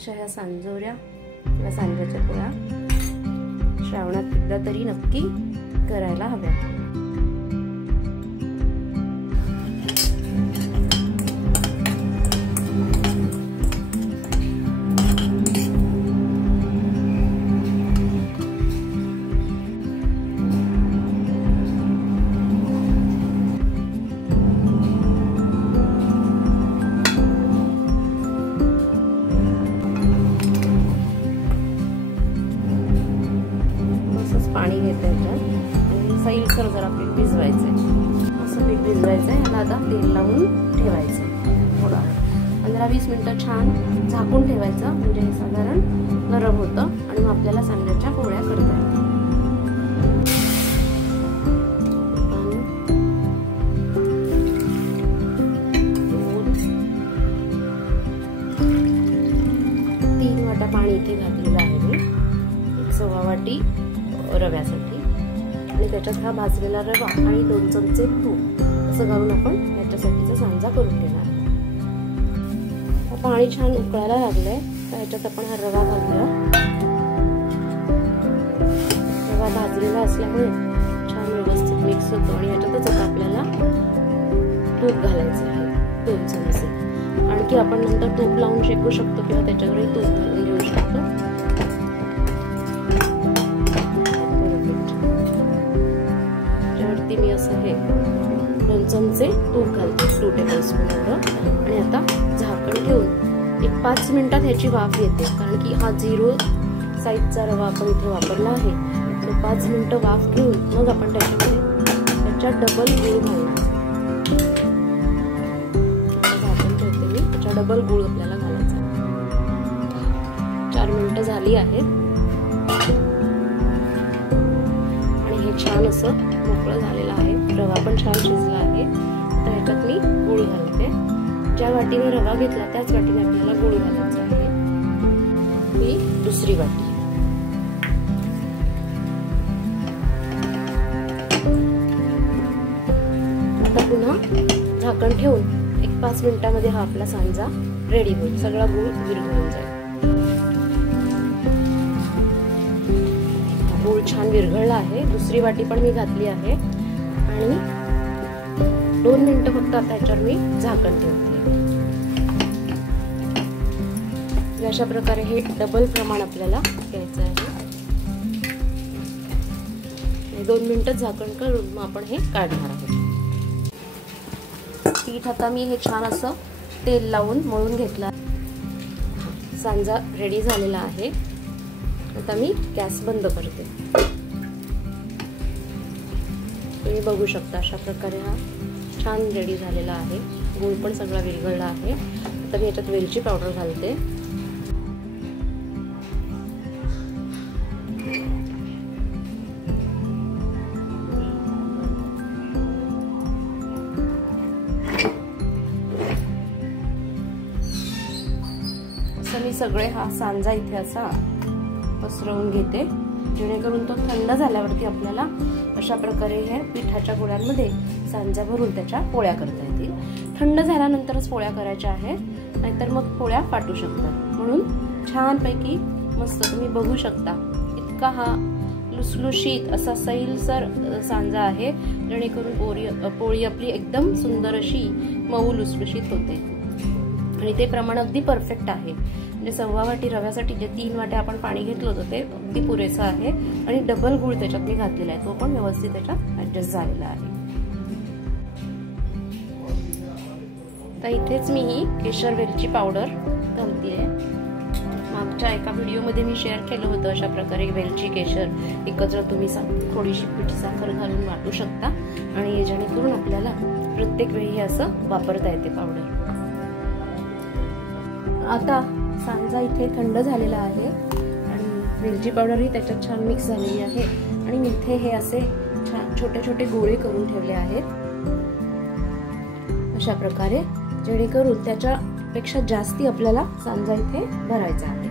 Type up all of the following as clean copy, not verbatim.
अशा ह्या सांजोऱ्या किंवा सांज्याच्या पोळ्या श्रावणात एकदा तरी नक्की करायला हव्या. पाणी घेते आणि सैलसर जरा पीठ भिजवायचंय. असं पीठ भिजवायचंय. याला आता तेल लावून ठेवायचंय. थोडा 15-20 मिनिटं छान झाकून ठेवायचं, म्हणजे हे साधारण नरम होतं आणि मग आपल्याला सांज्याच्या पोळ्या करता येतात. तीन वाटा पाणी इथे घातलेलं आहे मी, 1.25 वाटी रव्यासाठी, आणि त्याच्यात हा भाजलेला रवा आणि 2 चमचे तूप असं घालून आपण याच्यासाठीचा सांजा करून घेणार. पाणी छान उकळायला लागलंय तर याच्यात आपण हा रवा घालूया. रवा भाजलेला असल्यामुळे छान व्यवस्थित मिक्स होतो आणि याच्यातच आता आपल्याला तूप घालायचं आहे 2 चमचे. आणखी आपण नंतर तूप लावून शेकू शकतो किंवा त्याच्यावरही तूप घालून घेऊ शकतो. मी असं हे 2 चमचे तूप घालते, 2 टेबलस्पून एवढं, आणि आता झाकण ठेवून 1-5 मिनिटात ह्याची वाफ येते, कारण की हा 0 साईजचा रवा आपण इथे वापरला आहे. तो 5 मिनिटं वाफ घेऊन मग आपण त्याच्यात डबल गूळ घालणार. झाकण ठेवते मी, त्याच्या डबल गूळ आपल्याला घालायचा. 4 मिनिटं झाली आहेत आणि हे छान असं मोकळं झालेलं आहे. रवा पण छान शिजला आहे. तर ह्याच्यात मी गूळ घालते. ज्या वाटीने रवा घेतला त्याच वाटीने आपल्याला गूळ घालायचा आहे. ही दुसरी वाटी. आता पुन्हा झाकण ठेवून 1-5 मिनिटांमध्ये हा आपला सांजा रेडी होईल. सगळा गूळ विरघळून जाईल. गूळ छान विरघळला आहे. दुसरी वाटी पण मी घातली आहे आणि 2 मिनिटं फक्त आता याच्यावर मी झाकण ठेवते. अशा प्रकारे हे डबल प्रमाण आपल्याला घ्यायचं आहे. 2 मिनिटं झाकण करून मग आपण हे काढणार आहोत. पीठ आता मी हे छान असं तेल लावून मळून घेतला. सांजा रेडी झालेला आहे. आता मी गॅस बंद करते. तुम्ही बघू शकता अशा प्रकारे हा छान रेडी झालेला आहे. गूळ पण सगळा विरघळला आहे. आता मी याच्यात वेलची पावडर घालते. असं मी सगळे हा सांजा इथे असा पसरवून घेते, जेणेकरून तो थंड झाल्यावरती आपल्याला अशा प्रकारे हे पिठाच्या गोळ्यांमध्ये सांजा भरून त्याच्या पोळ्या करता येतील. थंड झाल्यानंतरच पोळ्या करायच्या आहेत, नाहीतर मग पोळ्या फाटू शकतात. म्हणून छानपैकी मस्त तुम्ही बघू शकता इतका हा लुसलुशीत असा सैलसर सांजा आहे, जेणेकरून पोळी आपली एकदम सुंदर अशी मऊ लुसलुशीत होते. आणि ते प्रमाण अगदी परफेक्ट आहे. म्हणजे 1.25 वाटी रव्यासाठी जे 3 वाट्या आपण पाणी घेतलं होतं ते अगदी पुरेसं आहे. आणि डबल गूळ त्याच्यात मी घातलेला आहे, तो पण व्यवस्थित त्याच्यात ऍडजस्ट झालेला आहे. तर इथेच मी ही केशर वेलची पावडर घालतेय. मागच्या एका व्हिडिओमध्ये मी शेअर केलं होतं अशा प्रकारे वेलची केशर एकत्र तुम्ही थोडीशी पिठी साखर घालून वाटू शकता, आणि जेणेकरून आपल्याला प्रत्येक वेळी हे असं वापरता येते पावडर. आता सांजा इथे थंड झालेला आहे आणि वेलची पावडरही त्याच्यात छान मिक्स झालेली आहे. आणि मी इथे हे असे छान छोटे छोटे गोळे करून ठेवले आहेत अशा प्रकारे, जेणेकरून त्याच्यापेक्षा जास्ती आपल्याला सांजा इथे भरायचा आहे.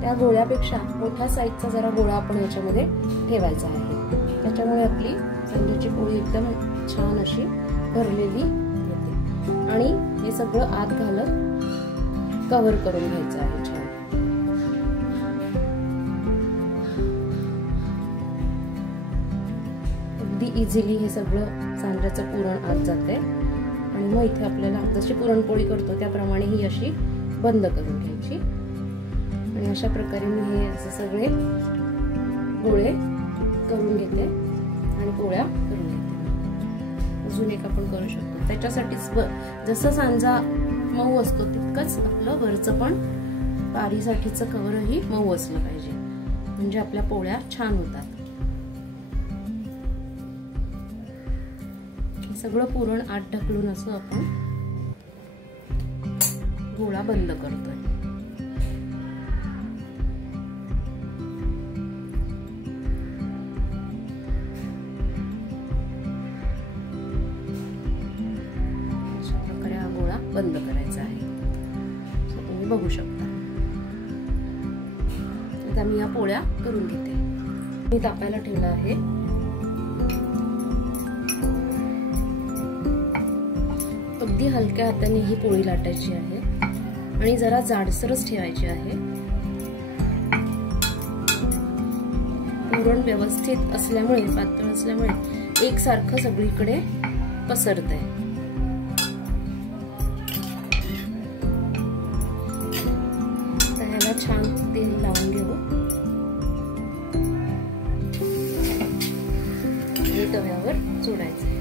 त्या गोळ्यापेक्षा मोठ्या साईजचा जरा गोळा आपण याच्यामध्ये ठेवायचा आहे. त्याच्यामुळे आपली सांज्याची पोळी एकदम छान अशी भरलेली येते. आणि हे सगळं आत घालत कव्हर करून घ्यायचं आहे छान. अगदी इझिली हे सगळं सांज्याचं पुरण आत जाते. आणि मग इथे आपल्याला जशी पुरणपोळी करतो त्याप्रमाणे ही अशी बंद करून घ्यायची. आणि अशा प्रकारे मी हे असे सगळे गोळे करून घेते आणि पोळ्या करून घेते. अजून एक आपण करू शकतो. त्याच्यासाठीच जसं सांजा मऊ असतो तितकंच आपलं वरचं पण पारीसाठीचं कव्हरही मऊ असलं पाहिजे, म्हणजे आपल्या पोळ्या छान होतात. सगळं पुरण आत ढकलून असं आपण गोळा बंद करतोय. अशा प्रकारे हा गोळा बंद करायचा आहे. तुम्ही बघू शकता. आता मी या पोळ्या करून घेते. मी तापायला ठेवला आहे. अगदी हलक्या हाताने ही पोळी लाटायची आहे आणि जरा जाडसरच ठेवायची आहे. पुरण व्यवस्थित असल्यामुळे, पातळ असल्यामुळे एकसारखं सगळीकडे पसरतंय. त्याला छान तेल लावून घेऊ आणि तव्यावर सोडायचं.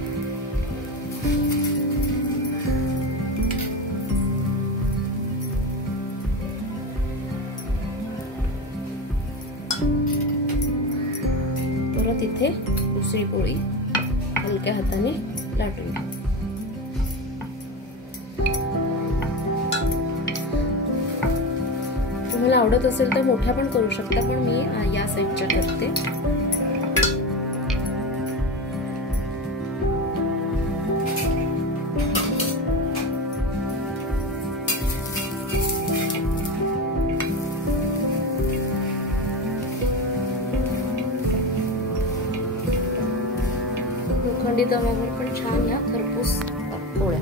परत इथे दुसरी पोळी हलक्या हाताने लाटून घ्या. तुम्हाला आवडत असेल तर मोठ्या पण करू शकता, पण मी या साईडच्या करते. लोखंडी तव्यावर पण छान या खरपूस पोळ्या.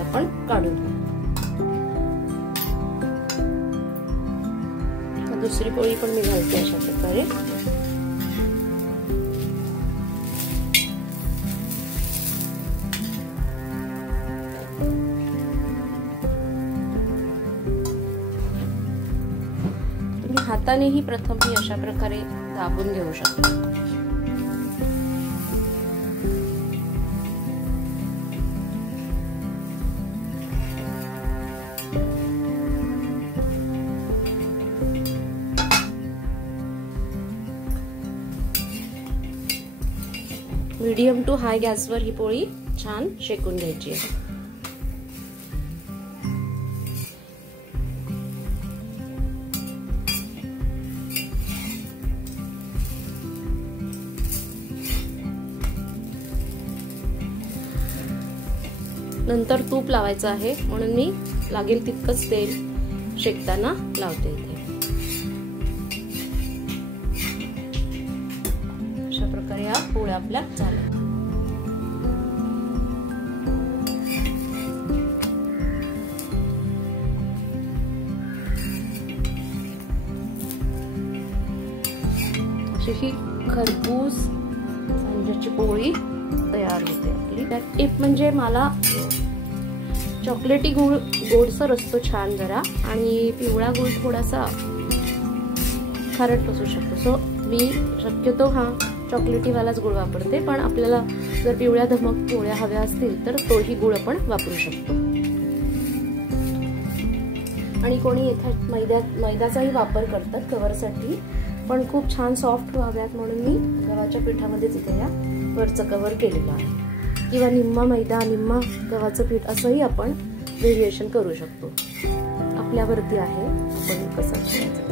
आपण काढून घेऊ. दुसरी पोळी पण मी घालते अशा प्रकारे. तुम्ही हातानेही प्रथम ही अशा प्रकारे दाबून घेऊ शकता. मीडियम टू हाय गॅसवर ही पोळी छान शेकून घ्यायची आहे. नंतर तूप लावायचं आहे, म्हणून मी लागेल तितकंच तेल शेकताना लावते इथे. अशा प्रकारे या पोळ्या आपल्या झाल्या. अशी ही खरपूस सांज्याची पोळी तयार होते आपली. त्यात टिप म्हणजे मला चॉकलेटी गुळ गोडसर असतो छान जरा, आणि पिवळा गुळ थोडासा खारट असू शकतो. सो मी शक्यतो हा चॉकलेटीवालाच गुळ वापरते, पण आपल्याला जर पिवळ्या धमक पोळ्या हव्या असतील तर तोही गुळ आपण वापरू शकतो. आणि कोणी येथे मैद्याचाही वापर करतात कव्हरसाठी, पण खूप छान सॉफ्ट व्हाव्यात म्हणून मी गव्हाच्या पिठामध्येच इथे या वरचं कव्हर केलेलं आहे. किंवा निम्मा मैदा निम्मा गव्हाचं पीठ असंही आपण व्हेरिएशन करू शकतो. आपल्यावरती आहे आपण कसं करायचं.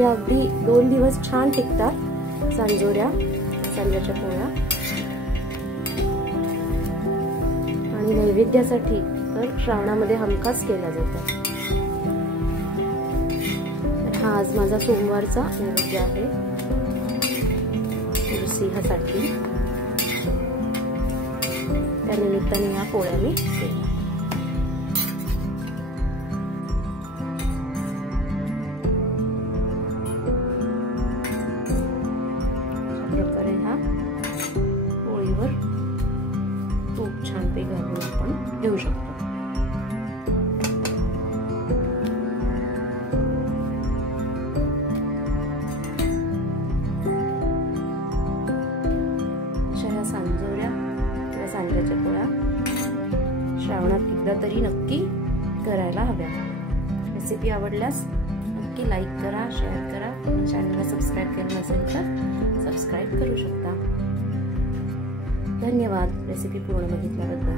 या अगदी 2 दिवस छान टिकतात सांजोऱ्या, सांज्याच्या पोळ्या. आणि नैवेद्यासाठी तर श्रावणामध्ये हमखास केला जातात. हा आज माझा सोमवारचा नैवेद्य आहे नृसिंहासाठी. त्यानिमित्ताने ह्या पोळ्या मी केल्या. प्रकारे ह्या पोळीवर तूप छानपैकी घालून आपण घेऊ शकतो. अशा सांजोऱ्या किंवा सांज्याच्या पोळ्या श्रावणात एकदा तरी नक्की करायला हव्या. रेसिपी आवडल्यास नक्की लाईक करा, शेअर करा. चॅनलला सबस्क्राईब केलं नसेल तर सबस्क्राईब करू शकता. धन्यवाद रेसिपी पूर्ण बघितल्याबद्दल.